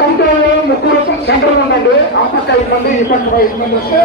కంపెనీలో ముగ్గురు సెంటర్ ఉందండి. ఆ పక్క 5 మంది, ఈ పక్క 5 మంది వస్తే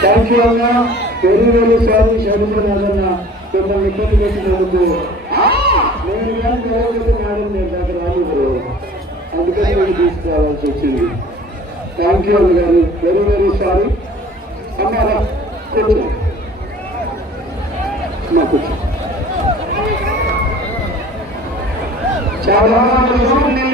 థ్యాంక్ యూ అన్న. వెరీ సారీ శబరినాథన్న, మిమ్మల్ని ఇబ్బంది పెట్టినందుకు. నేను కానీ జరగలేదు మేడం, నేను దగ్గర రాలేదు, అందుకని నేను తీసుకురావాల్సి వచ్చింది. థ్యాంక్ యూ అన్న గారు, వెరీ సారీ. అన్నారా కూర్చో, కూర్చో. చాలా రామకృష్ణ ఉన్నాయి.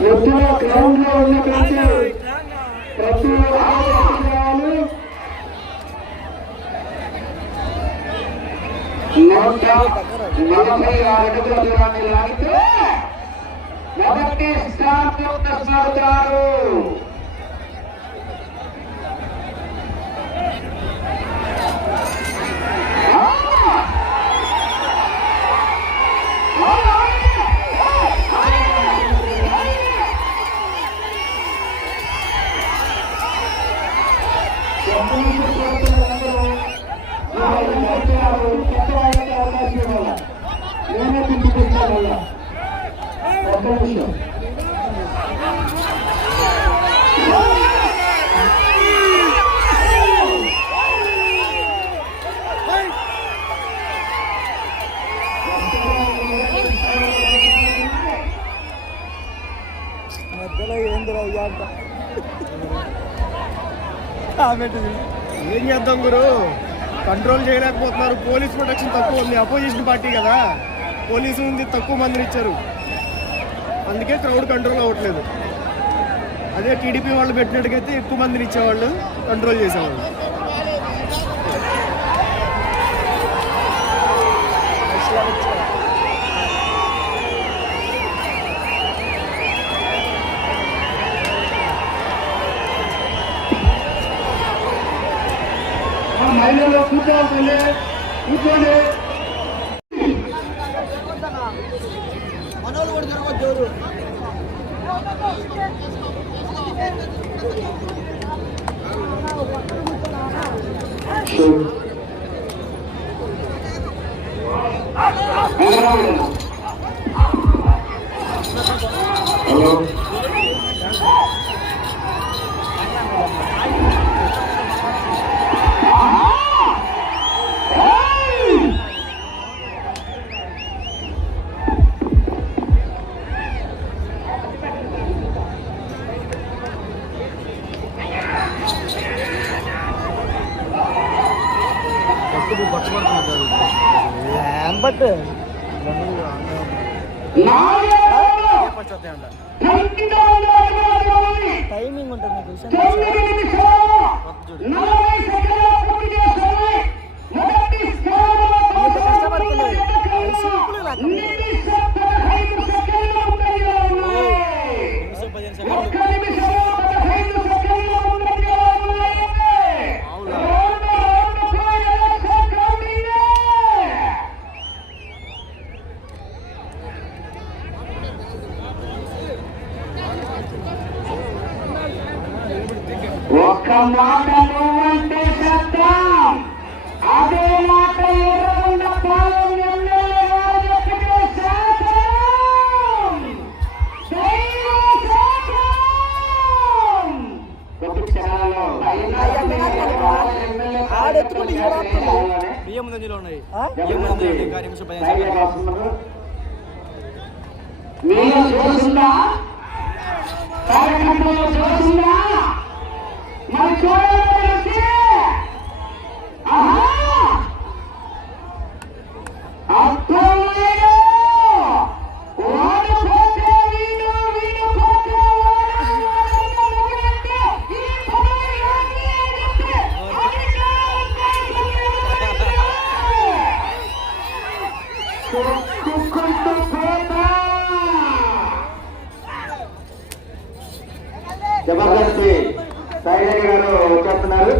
ఈ ఎత్తున గ్రౌండ్ లో ఉన్నటువంటి ప్రతి ఆటగాళ్ళు 146 అడుగుల దూరాన్ని లాగితే మొదటి స్థానంలో కొనసాగుతారు. నేనే తిప్పిస్తాను ఒక్క నిమిషం. ఏం చేద్దాం గురు, కంట్రోల్ చేయలేకపోతున్నారు. పోలీస్ ప్రొటెక్షన్ తక్కువ ఉంది, అపోజిషన్ పార్టీ కదా, పోలీసు ఉంది, తక్కువ మందిని ఇచ్చారు, అందుకే క్రౌడ్ కంట్రోల్ అవ్వట్లేదు. అదే టీడీపీ వాళ్ళు పెట్టినట్టుకైతే ఎక్కువ మందిని ఇచ్చేవాళ్ళు, కంట్రోల్ చేసేవాళ్ళు. మహిళలు కూర్చోవాలి, కూర్చోండి. హలో, చెప్పే టైమింగ్ ఉంటుంది మీకు కష్టపడుతున్నది సింపుల్ నాకు 15 ఒక్క మాట నువ్వంటే సత్యం, అదే మాట ఎర్రగొండ పాలెం ఎమ్మెల్యే గారు చెప్పితే శాసనం. దైవ శాసనం. కొద్ది క్షణాల్లో ఆడెత్తుకుంటే బియ్యం ముందంజలో ఉన్నాయి. మీలో చూస్తుందా, కార్యక్రమంలో చూస్తుందా, మరి చూడాలంటే అర్థం లేదు. వాడు పోతే వీడు, వీడు పోతే వాడు, ఈ పదవి ఏంటి అని చెప్పి కొట్టుకుంటూ పోతా. జబర్దస్తి సాయిరెడ్డి గారు వచ్చేస్తున్నారు.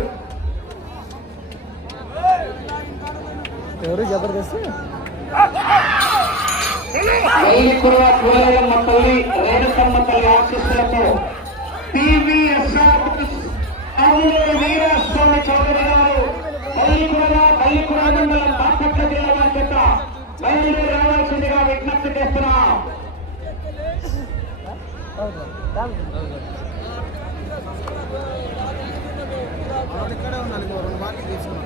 ఎవరు జబర్దస్త్ కూరగాయలమ్మ తల్లి రేణుకమ్మ తల్లి ఆశీస్సులతో టీవీఎస్ఆర్ వీరస్వామి చౌదరి గారు బల్లికుర మండలం బాపట్ల జిల్లా వారి చేత బయలుదేరి రావాల్సిందిగా విజ్ఞప్తి చేస్తున్నాం. ఇక్కడే ఉండాలి. 2 మార్కులు తీసుకున్నాం.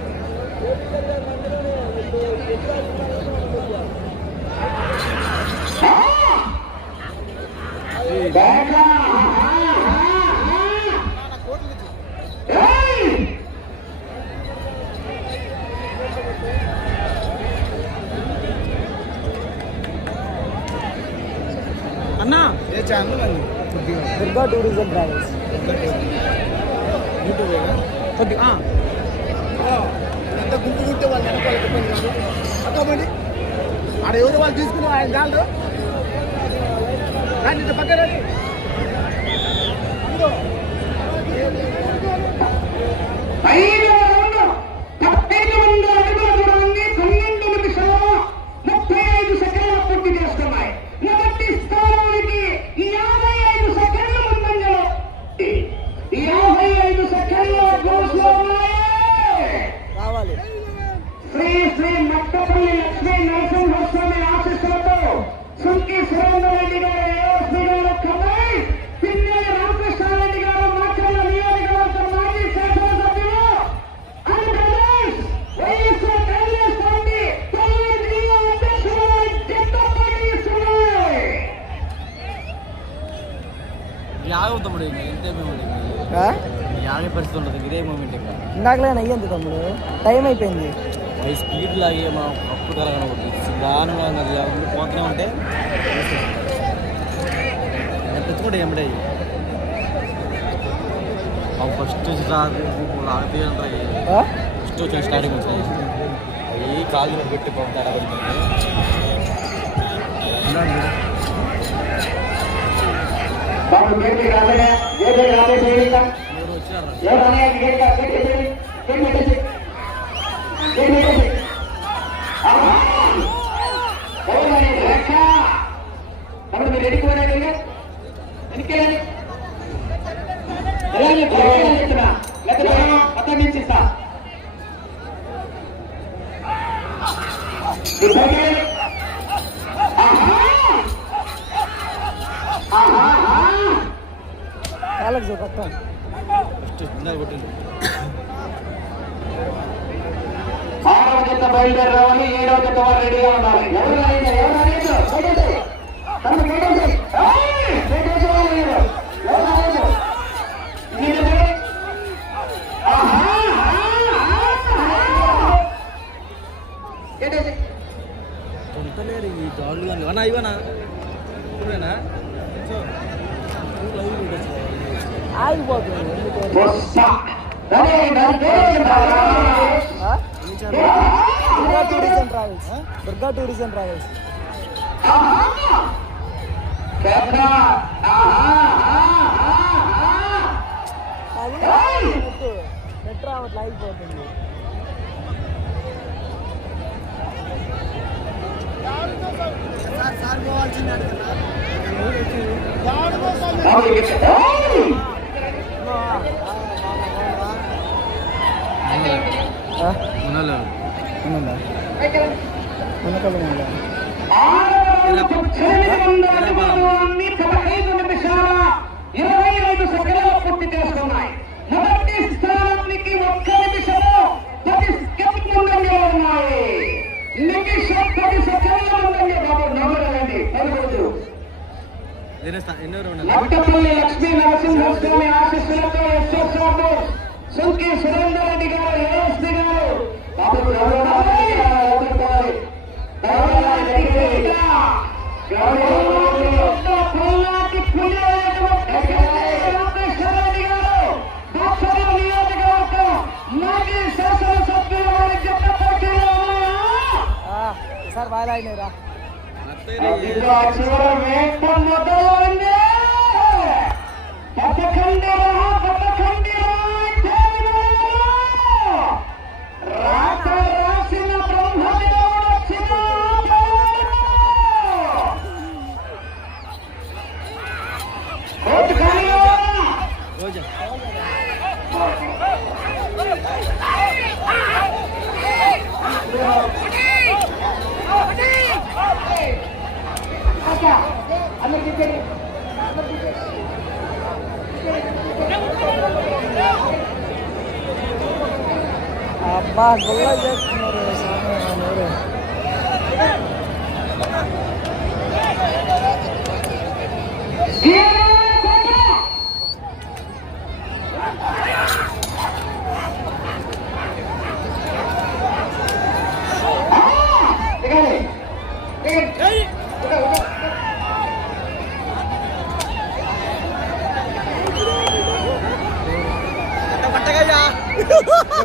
అన్నా ఏ ఛానల్ అండి? దుర్గా టూరిజం ట్రావెల్స్ యూట్యూబ్ కొద్దిగా ఎంత గుంపు గుంటే వాళ్ళు వెనకాల అక్కబండి ఆడ ఎవరు వాళ్ళు తీసుకుని ఆయన చాలు కానీ పక్కన శ్రీ మట్టపల్లి లక్ష్మీ నరసింహస్వామి ఆశీస్సులతో సుంకి సురేందర్ రెడ్డి గారు ఏఎస్పీ గారు కమై పిన్నెల రామకృష్ణారెడ్డి గారు మాచర్ల నియోజకవర్గం మాజీ శాసనసభ్యులు ఆంధ్రప్రదేశ్ వైఎస్ఆర్ కాంగ్రెస్ పార్టీ తొలి జిల్లా అధ్యక్షులు జట్టు పోటీస్తున్నాయి. యాగ తమ్ముడు ఇంతే మూమెంట్ యాగ పరిస్థితి ఉంటుంది. ఇదే మూమెంట్ ఇంకా ఇందాకలే అయ్యింది తమ్ముడు, టైం అయిపోయింది. అవి స్పీడ్ లాగే మనం అప్పు కలగడం దారుణంగా ఉన్నది. అవి పోతూనే ఉంటే తెచ్చుకుంటే ఎంబడే అవి ఫస్ట్ లాగితే ఫస్ట్ వచ్చిన స్టార్టింగ్ వచ్చాయి. అవి కాళ్ళు పెట్టి పోతాడు కాళ్ళకి చూపత్తాం ఫస్ట్ కొట్టింది. 6వ జత బయలుదేరి రావాలి. 7వ జత వారు రెడీగా ఉండాలి. ఎవరు ఆగిపోతుంది Durga tourism travels Durga tourism travels net రావట్లే ఆగిపోతుంది సార్ పోవాల్సింది పూర్తి చేసుకున్నాయి. మొదటి స్థానానికి 1 నిమిషము 10 సెకండ్లు ముందంగా ఉన్నాయి. నిమిషం 10 సెకండ్ల ముందంగా బాబు నమ్మరండి. నట్టపల్లి లక్ష్మీ నరసింహస్వామి ఆశీస్సులతో ఎస్ఎస్ఆర్ సుంకి సురేందర్ రెడ్డి గారు ఏఎస్పీ గారు బాబు సార్ బాగా అయినారా అబ్బా గుల్ల చేస్తున్నారు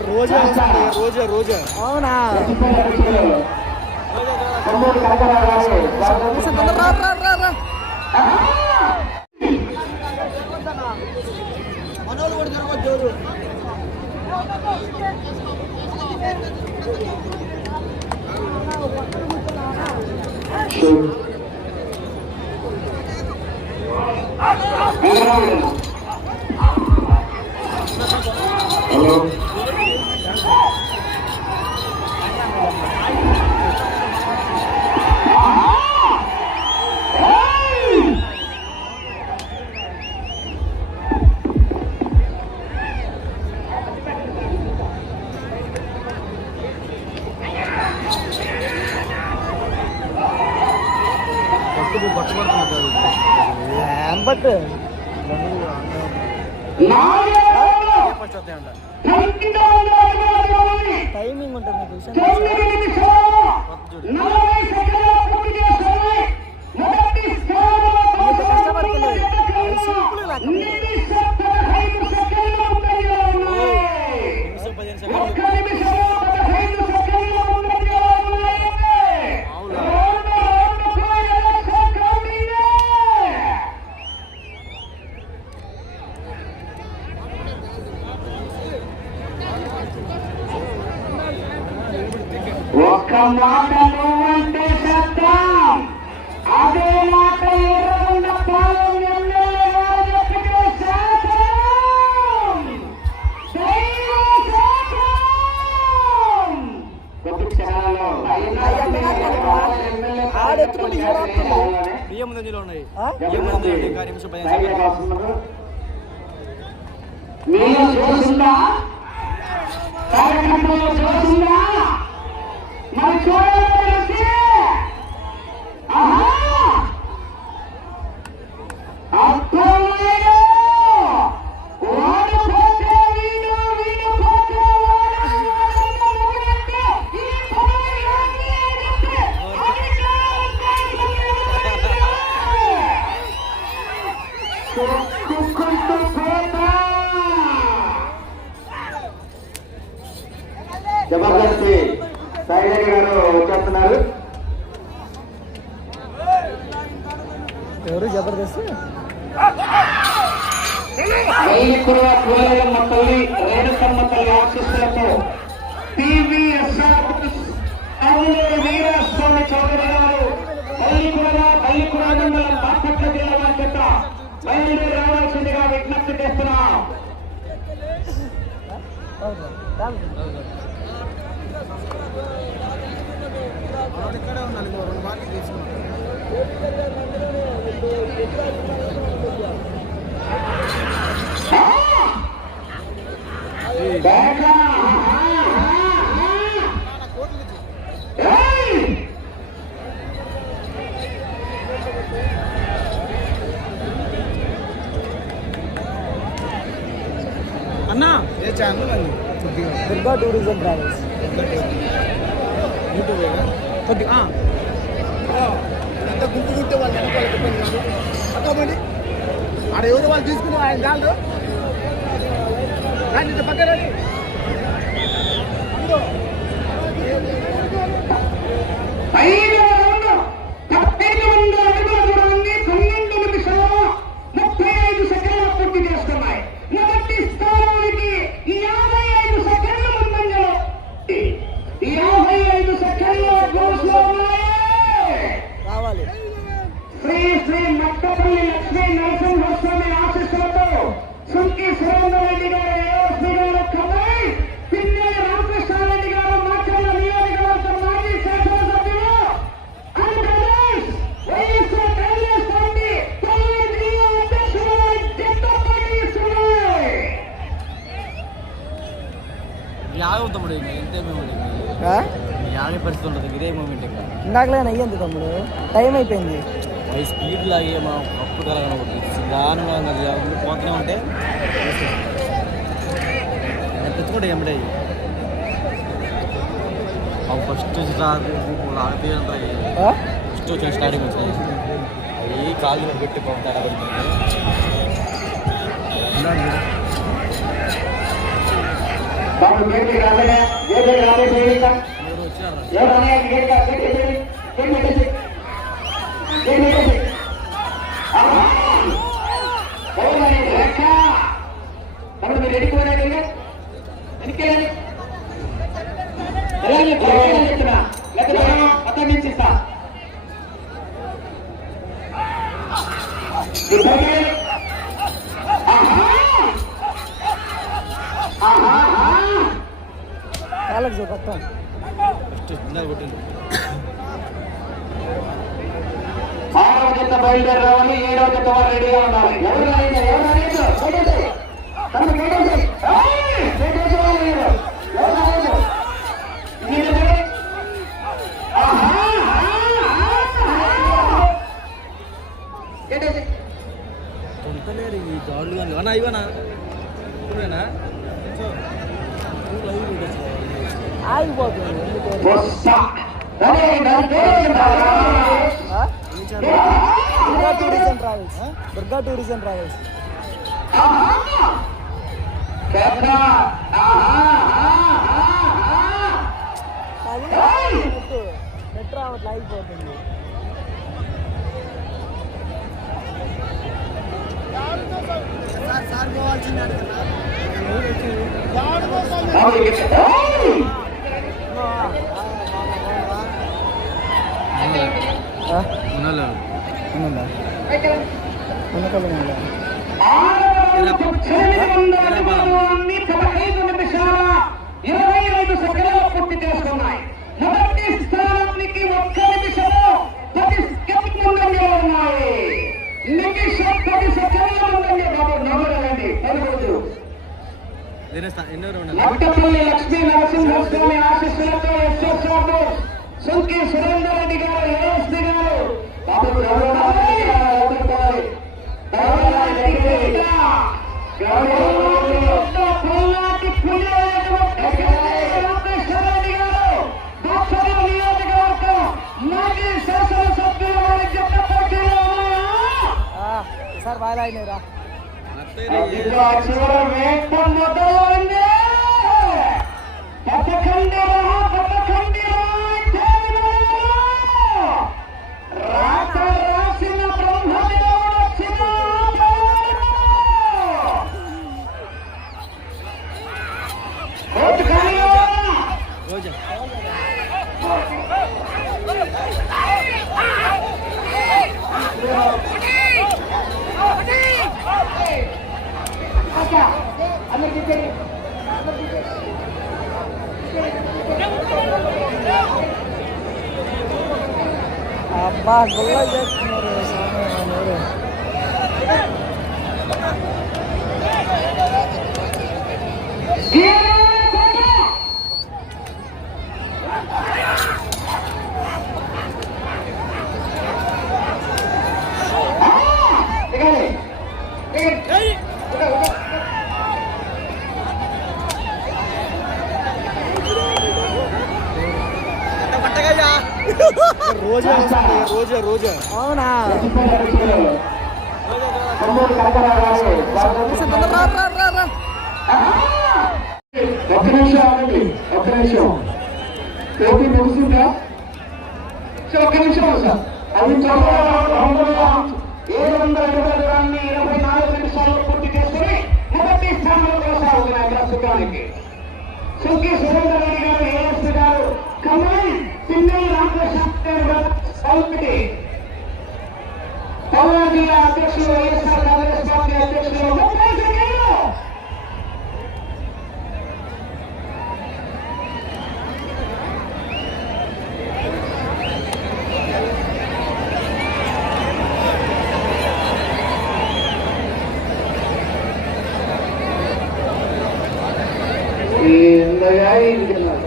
రోజా రోజా రోజా అవునా మనోళ్ళు కూడా జరగవచ్చు బట్ టైమింగ్ ఉంటుంది ఒక్క మాట నువ్వంటే సత్యం, అదే మాట ఎర్రగొండ పాలెం ఎమ్మెల్యే గారు చెప్పితే శాసనం, దైవ శాసనం. కొత్త క్షణాల్లో ఆడెత్తుకుంటే బియ్యం ముందంజలో ఉన్నాయి మీరు చూసిందా కార్యక్రమంలో చూసిందా మరి చూడాలి. తొక్కుకుంటూ పోతా. జబర్దస్తి శైలజ గారు వచ్చేస్తున్నారు. ఎవరు జబర్దస్త్? రైలుకుల పూలమ్మ తల్లి రేణుకమ్మ తల్లి ఆశీస్సులతో అవులూరు వీరస్వామి చౌదరి గారు పల్లికుల మండలం బాపట్ల జిల్లా వారి చేత బయలుదేరి రావాల్సిందిగా విజ్ఞప్తి చేస్తున్నాం. ఇక్కడే ఉండాలి, 2 మార్కులు తీసుకున్నాం. అన్నా ఏ ఛానల్ అండి? Durga tourism travels. యూట్యూబ్ కొద్దిగా ఎంత గుంపు గుంటే వాళ్ళు అక్కమండి ఆడ ఎవరు వాళ్ళు తీసుకుని ఆయన దాంట్లో పక్కన శ్రీ శ్రీ మట్టపల్లి లక్ష్మీ నరసింహస్వామి ఆశీస్సులతో సుంకి సురేందర్ రెడ్డి గారు ఏఎస్పీ గారు కమై పిన్నెల రామకృష్ణారెడ్డి గారు మాచర్ల నియోజకవర్గం మాజీ శాసనసభ్యులు ఆంధ్రప్రదేశ్ వైఎస్ఆర్ కాంగ్రెస్ పార్టీ పల్లి జిల్లా అధ్యక్షులు జట్టపాటి సురేష్. యాగం తమ్ముడు ఇంతే మూమెంట్ యాగే పరిస్థితి ఉంటుంది ఇదే మూమెంట్ ఇంకా ఇందాకలే అయ్యింది తమ్ముడు, టైం అయిపోయింది. అవి స్పీడ్ లాగే మనం అప్పుడు కలగనకూడదు, దానిలో పోతూనే ఉంటే తెచ్చుకుంటే ఏమిటే అవి ఫస్ట్ లాగితే ఫస్ట్ వచ్చిన స్టార్టింగ్ వచ్చినాయి అవి కాళ్ళు పెట్టి పోతాడు. వాళ్ళకి చూపత్తాం ఫస్ట్ ఇందాక కొట్టింది 6వ జత బయలుదేరి రావాలి, 7వ జత వారు రెడీగా ఉండాలి. ఎవరు తొంతలేరు ఈ గాళ్ళు కానీ అన్నా ఇవనా ఇప్పుడేనా ఆగిపోతుంది. Durga tourism travels. Durga tourism travels. Metro అట్లా ఆగిపోతుంది. సార్ పోవాల్సిందే పూర్తి చేసుకున్నాయి. మొదటి స్థానానికి 1 నిమిషంలో 10 సెకండ్లు ఉన్నాయి. నిమిషం 10 సెకండ్లు ఉందండి బాబు. నమ్మకండి పలుకుడు మట్టపల్లి లక్ష్మీ నరసింహస్వామి ఆశీస్సులతో ఎస్ఎస్ఆర్ సుంకి సురేందర్ రెడ్డి గారు ఏఎస్పీ గారు బాబు నియోజకవర్గం మాజీ శాసనసభ్యులు వారి జట్ట పోటీలో ఉన్నాయా? సార్ బాగా అయినాయిరా. అదిగో చివరి వేగం మొదలైంది. పథకండిరా, పథకండిరా, రాత రాసిన బ్రహ్మదేవుడు వచ్చిన రోజా అబ్బా గుల్ల చేస్తున్నారు స్వామి ఎవరు. రోజా రోజా రోజా అవునా ఒక్క నిమిషం ఆగండి, ఒక్క నిమిషం. పోటీ ముగిసిందా? ఒక్క నిమిషం సార్. అది 720 నిమిషాలు పూర్తి చేసుకుని మొదటి స్థానంలో కొనసాగుతున్నాయి ప్రస్తుతానికి. సుఖి సురేందర్ రెడ్డి గారు, ఏఎస్ గారు, ఖమ్మం, సింగల్ రామకృష్ణ గారు, సౌత్పేట, పల్నాడు జిల్లా అధ్యక్షులు, వైఎస్ఆర్ కాంగ్రెస్ పార్టీ అధ్యక్షులు 30 సెకండ్లు. ఏందయ్యా ఇంటున్నారు?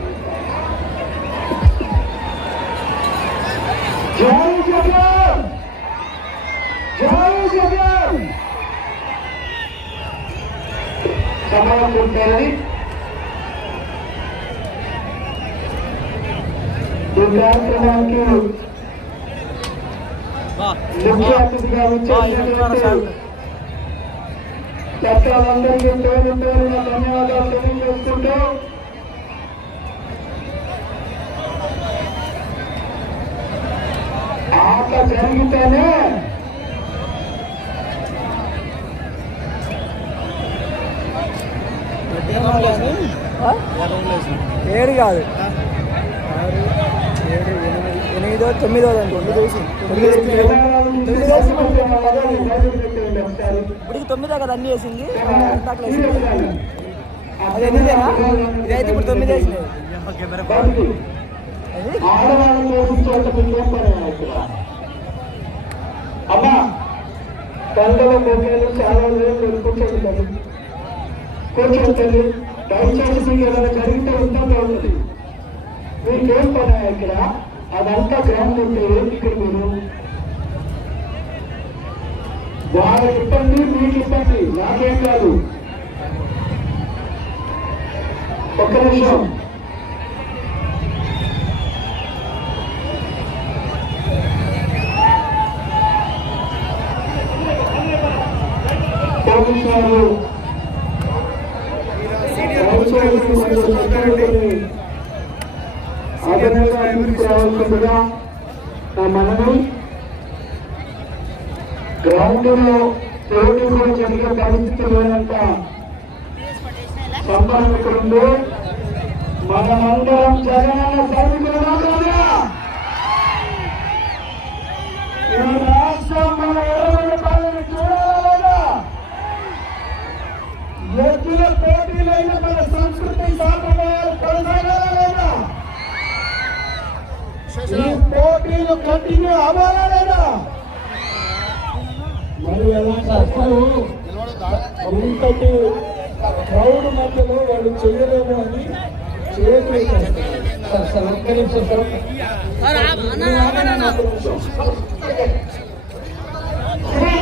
జై జగన్, జై జగన్. సమయం పూర్తయింది. ఈ కార్యక్రమానికి ముఖ్య అతిథిగా వచ్చేసినటువంటి చట్టాలందరికీ పేరు పేరున ధన్యవాదాలు తెలియజేస్తుంటూ ఆట జరిగితేనే ఏడు కాదు 7, 8, 8, 9 అనుకోండి. ఇప్పటికి 9 కదా అన్ని వేసింది. అది 8 ఇదైతే ఇప్పుడు 9 వేసినాయి. అమ్మా కండల బొగ్గలు చాలా కూర్చోండి, కూర్చోండి. దయచేసి మీకు ఏదైనా జరిగితే ఇబ్బంది అవుతుంది. మీకేం పని ఇక్కడ? అదంతా గ్రౌండ్ ఉంటే ఇక్కడ మీరు వాళ్ళకి ఇబ్బంది, మీకు ఇబ్బంది, నాకేం కాదు. ఒక్క నిమిషం. పోలీసులు అదనంగా తీసుకురావాల్సిందిగా నా మనవి. గ్రౌండ్ లో పోటీ కూడా జరిగే పరిస్థితి లేనంత సంబరం ఇక్కడ ఉంది. మనమందరం జగనన్న సైనికులు మాత్రమే. ఈ రాష్ట్రం మన 20 పాలన చూడాలన్నా ఎద్దుల పోటీలైన మన సంస్కృతి సాంప్రదాయాలు కొనసాగాలన్నా ఈ పోటీలు కంటిన్యూ అవ్వాలన్నా మరి ఎలాంటి అసలు ఇంతటి క్రౌడ్ మధ్యలో వాళ్ళు చేయలేము అని శ్రీ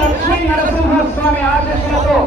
లక్ష్మీ నరసింహస్వామి ఆదేశాలతో